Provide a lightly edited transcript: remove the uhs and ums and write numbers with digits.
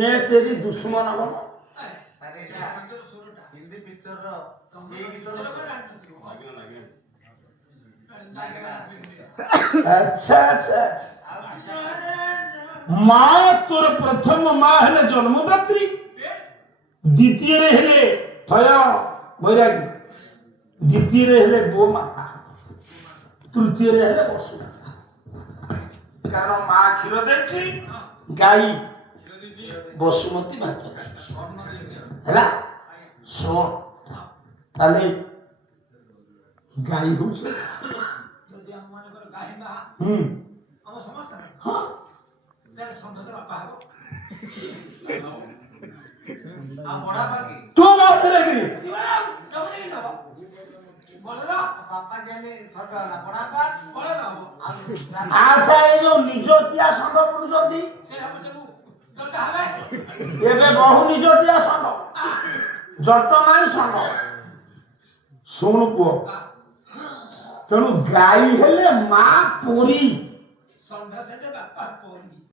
मैं तेरी दुश्मन बनो। हिंदी पिक्चर रो ये गीत अच्छा अच्छा माँ तोर प्रथम माँ हेले जन्मदात्री, द्वितीय रे हेले थय बैरागी, द्वितीय रे हेले गोमाता, तृतीय रे हेले वसुमाता। कारण माँ क्षीर देछि, गाई बसुमती भात हैला सुन ताले गाई होछ যদি আমি মনে করি গাই না আমার সমস্ত हाँ তার সন্তান বাপা হবো आ बड़ा बाकी तो बात करेगी দিবাও কেমন কি যাব বলে দাও पापा जाने छोटा वाला बड़ा बात বলে দাও अच्छा ये जो निजोटिया षंड पुरुषती সে হবে যে জলটা হবে एबे बहु निजोटिया षंड जट नाई षंड सुन पुओ तेणु गाई हेले माँ पोरी সন্ধ্যা সেটা বাপা পড়ি